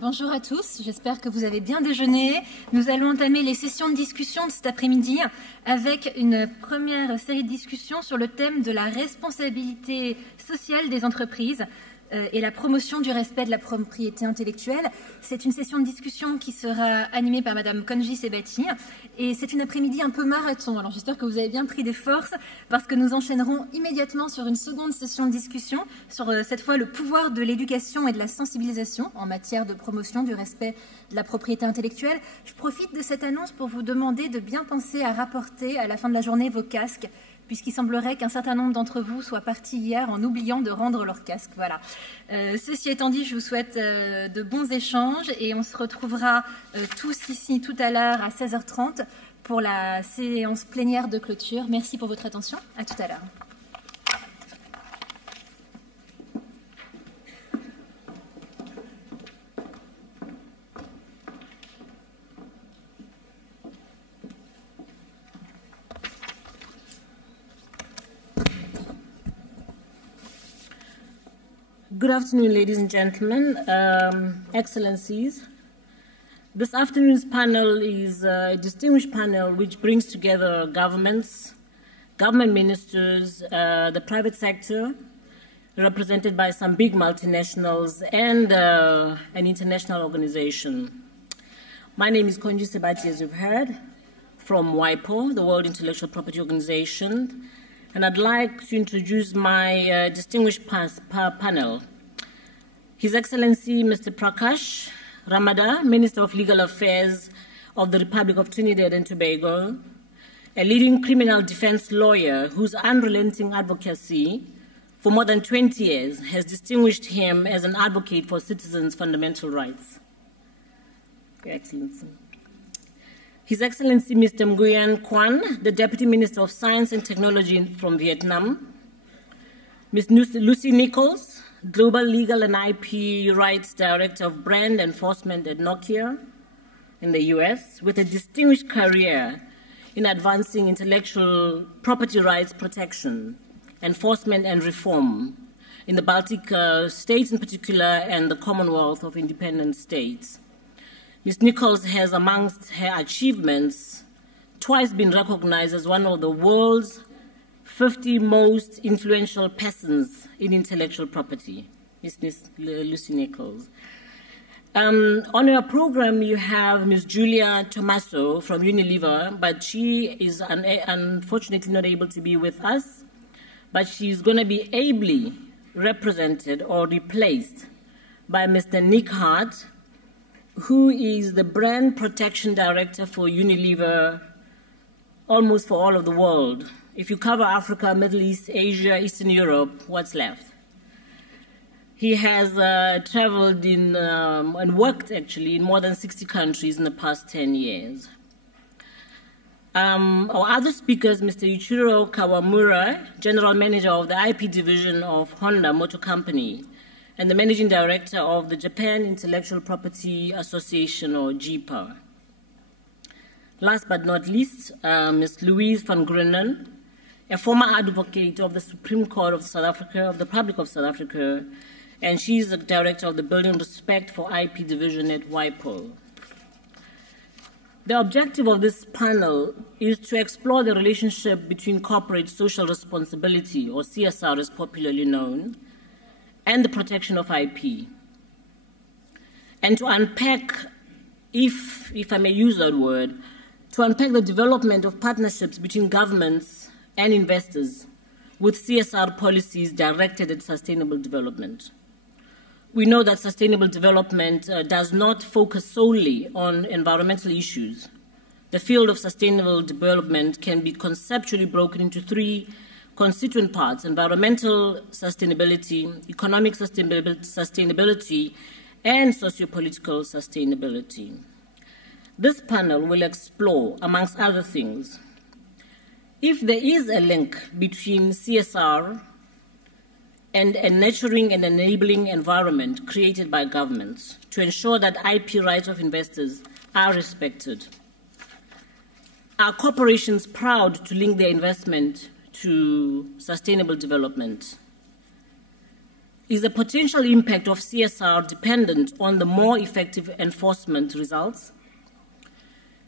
bonjour à tous, j'espère que vous avez bien déjeuné. Nous allons entamer les sessions de discussion de cet après-midi avec une première série de discussions sur le thème de la responsabilité sociale des entreprises et la promotion du respect de la propriété intellectuelle. C'est une session de discussion qui sera animée par Madame Congres et c'est une après-midi un peu marathon. Alors j'espère que vous avez bien pris des forces parce que nous enchaînerons immédiatement sur une seconde session de discussion sur cette fois le pouvoir de l'éducation et de la sensibilisation en matière de promotion du respect de la propriété intellectuelle. Je profite de cette annonce pour vous demander de bien penser à rapporter à la fin de la journée vos casques, puisqu'il semblerait qu'un certain nombre d'entre vous soient partis hier en oubliant de rendre leur casque. Voilà. Ceci étant dit, je vous souhaite de bons échanges et on se retrouvera tous ici tout à l'heure à 16h30 pour la séance plénière de clôture. Merci pour votre attention. À tout à l'heure. Good afternoon, ladies and gentlemen, excellencies. This afternoon's panel is a distinguished panel which brings together governments, government ministers, the private sector, represented by some big multinationals, and an international organization. My name is Konji Sebati, as you've heard, from WIPO, the World Intellectual Property Organization. And I'd like to introduce my distinguished panel. His Excellency Mr. Prakash Ramada, Minister of Legal Affairs of the Republic of Trinidad and Tobago, a leading criminal defense lawyer whose unrelenting advocacy for more than 20 years has distinguished him as an advocate for citizens' fundamental rights. Your Excellency. His Excellency Mr. Nguyen Quan, the Deputy Minister of Science and Technology from Vietnam. Ms. Lucy Nichols, Global Legal and IP Rights Director of Brand Enforcement at Nokia in the US, with a distinguished career in advancing intellectual property rights protection, enforcement and reform in the Baltic states in particular and the Commonwealth of Independent States. Ms. Nichols has, amongst her achievements, twice been recognized as one of the world's 50 most influential persons in intellectual property. Ms. Lucy Nichols. On our program, you have Ms. Julia Tommaso from Unilever, but she is unfortunately not able to be with us, but she's going to be ably represented or replaced by Mr. Nick Hart, who is the Brand Protection Director for Unilever almost for all of the world. If you cover Africa, Middle East, Asia, Eastern Europe, what's left? He has traveled in and worked actually in more than 60 countries in the past 10 years. Our other speakers, Mr. Ichiro Kawamura, General Manager of the IP Division of Honda Motor Company, and the Managing Director of the Japan Intellectual Property Association, or JIPA. Last but not least, Ms. Louise van Grunen, a former advocate of the Supreme Court of South Africa, of the Republic of South Africa, and she's the Director of the Building Respect for IP Division at WIPO. The objective of this panel is to explore the relationship between corporate social responsibility, or CSR as popularly known, and the protection of IP, and to unpack, if I may use that word, to unpack the development of partnerships between governments and investors with CSR policies directed at sustainable development. We know that sustainable development does not focus solely on environmental issues. The field of sustainable development can be conceptually broken into three constituent parts: environmental sustainability, economic sustainability, and sociopolitical sustainability. This panel will explore, amongst other things, if there is a link between CSR and a nurturing and enabling environment created by governments to ensure that IP rights of investors are respected. Are corporations proud to link their investment to sustainable development? Is the potential impact of CSR dependent on the more effective enforcement results?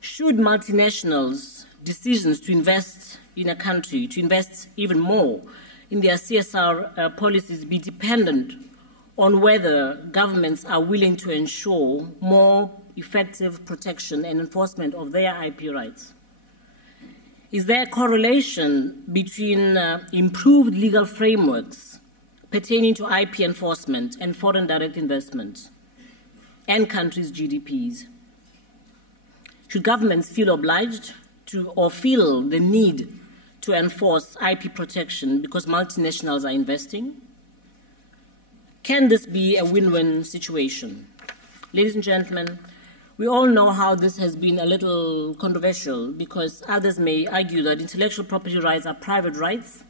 Should multinationals' decisions to invest in a country, to invest even more in their CSR policies be dependent on whether governments are willing to ensure more effective protection and enforcement of their IP rights? Is there a correlation between improved legal frameworks pertaining to IP enforcement and foreign direct investment and countries' GDPs? Should governments feel obliged to or feel the need to enforce IP protection because multinationals are investing? Can this be a win-win situation? Ladies and gentlemen, we all know how this has been a little controversial because others may argue that intellectual property rights are private rights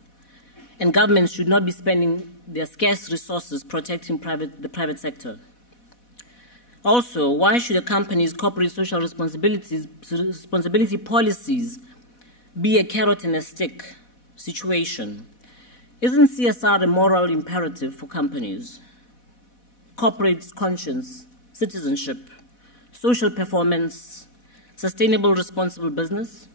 and governments should not be spending their scarce resources protecting the private sector. Also, why should a company's corporate social responsibility policies be a carrot and a stick situation? Isn't CSR a moral imperative for companies? Corporate conscience, citizenship, social performance, sustainable, responsible business?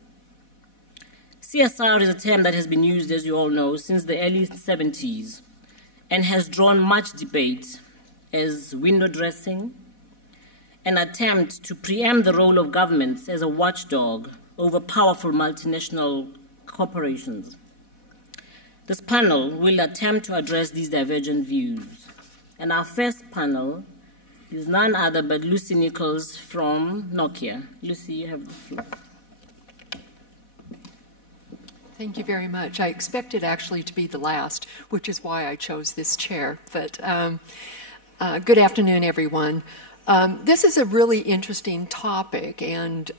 CSR is a term that has been used, as you all know, since the early 70s and has drawn much debate as window dressing, an attempt to preempt the role of governments as a watchdog over powerful multinational corporations. This panel will attempt to address these divergent views. And our first panel is none other but Lucy Nichols from Nokia. Lucy, you have the floor. Thank you very much. I expected actually to be the last, which is why I chose this chair. But good afternoon, everyone. This is a really interesting topic, and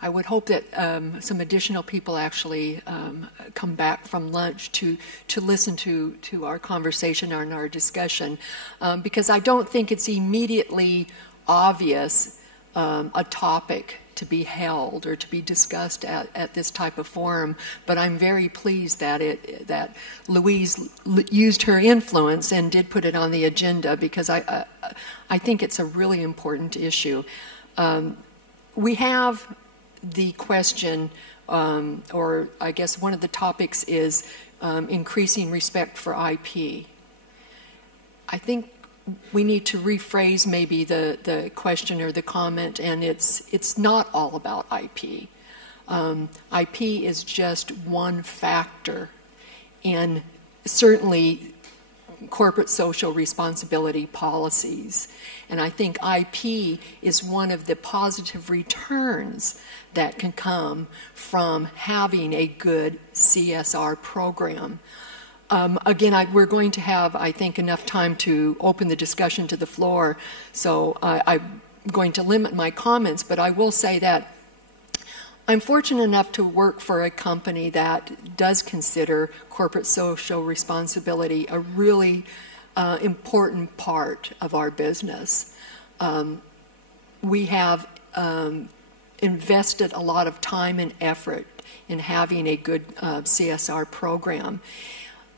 I would hope that some additional people actually come back from lunch to listen to our conversation and our discussion, because I don't think it's immediately obvious a topic to be held or to be discussed at this type of forum. But I'm very pleased that Louise used her influence and did put it on the agenda, because I think it's a really important issue. We have the question, or I guess one of the topics is increasing respect for IP. I think we need to rephrase maybe the question or the comment, and it's not all about IP. IP is just one factor in certainly corporate social responsibility policies. And I think IP is one of the positive returns that can come from having a good CSR program. Again, we're going to have, I think, enough time to open the discussion to the floor, so I'm going to limit my comments, but I will say that I'm fortunate enough to work for a company that does consider corporate social responsibility a really important part of our business. We have invested a lot of time and effort in having a good CSR program.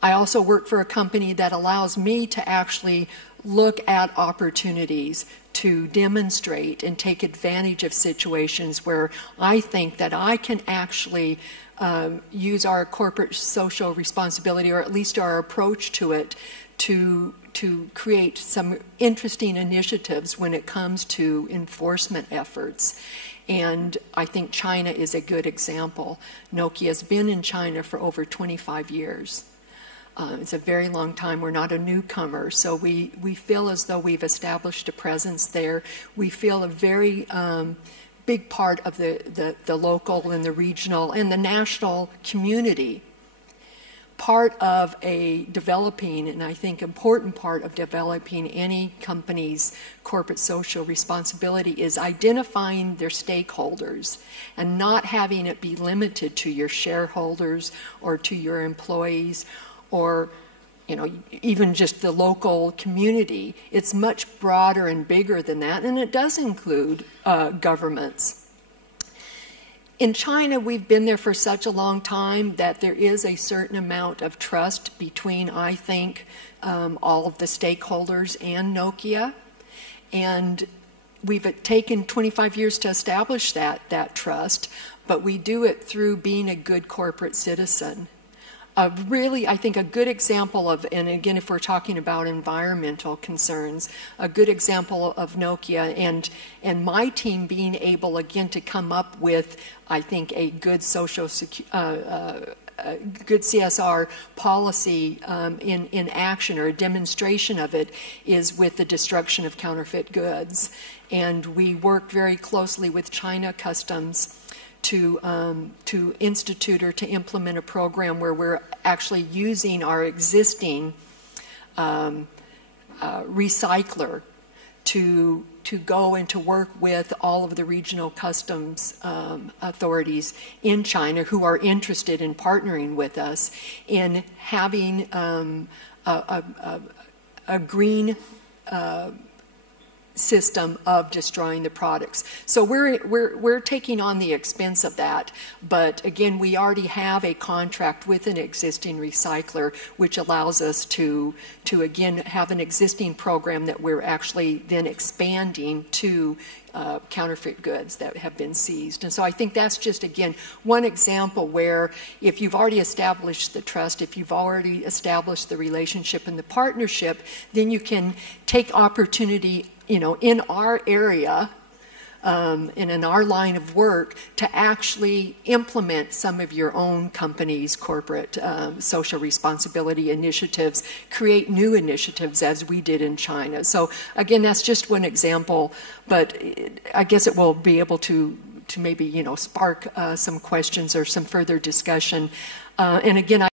I also work for a company that allows me to actually look at opportunities to demonstrate and take advantage of situations where I think that I can actually use our corporate social responsibility, or at least our approach to it, to create some interesting initiatives when it comes to enforcement efforts. And I think China is a good example. Nokia has been in China for over 25 years. It's a very long time. We're not a newcomer, so we feel as though we've established a presence there. We feel a very big part of the local and the regional and the national community. Part of a developing, and I think important part of developing any company's corporate social responsibility is identifying their stakeholders and not having it be limited to your shareholders or to your employees, or even just the local community. It's much broader and bigger than that, and it does include governments. In China, we've been there for such a long time that there is a certain amount of trust between, I think, all of the stakeholders and Nokia. And we've taken 25 years to establish that trust, but we do it through being a good corporate citizen. Really, I think a good example of, and again, if we're talking about environmental concerns, a good example of Nokia and my team being able, again, to come up with, I think, a good good CSR policy in action, or a demonstration of it, is with the destruction of counterfeit goods. And we worked very closely with China Customs to institute or to implement a program where we're actually using our existing recycler to go and to work with all of the regional customs authorities in China who are interested in partnering with us in having a green system of destroying the products. So we're taking on the expense of that, but again, we already have a contract with an existing recycler, which allows us to again have an existing program that we're actually then expanding to counterfeit goods that have been seized. And so I think that's just, again, one example where if you've already established the trust, if you've already established the relationship and the partnership, then you can take opportunity, you know, in our area and in our line of work to actually implement some of your own company's corporate social responsibility initiatives, create new initiatives as we did in China. So again, that's just one example, but I guess it will be able to maybe, you know, spark some questions or some further discussion. And again,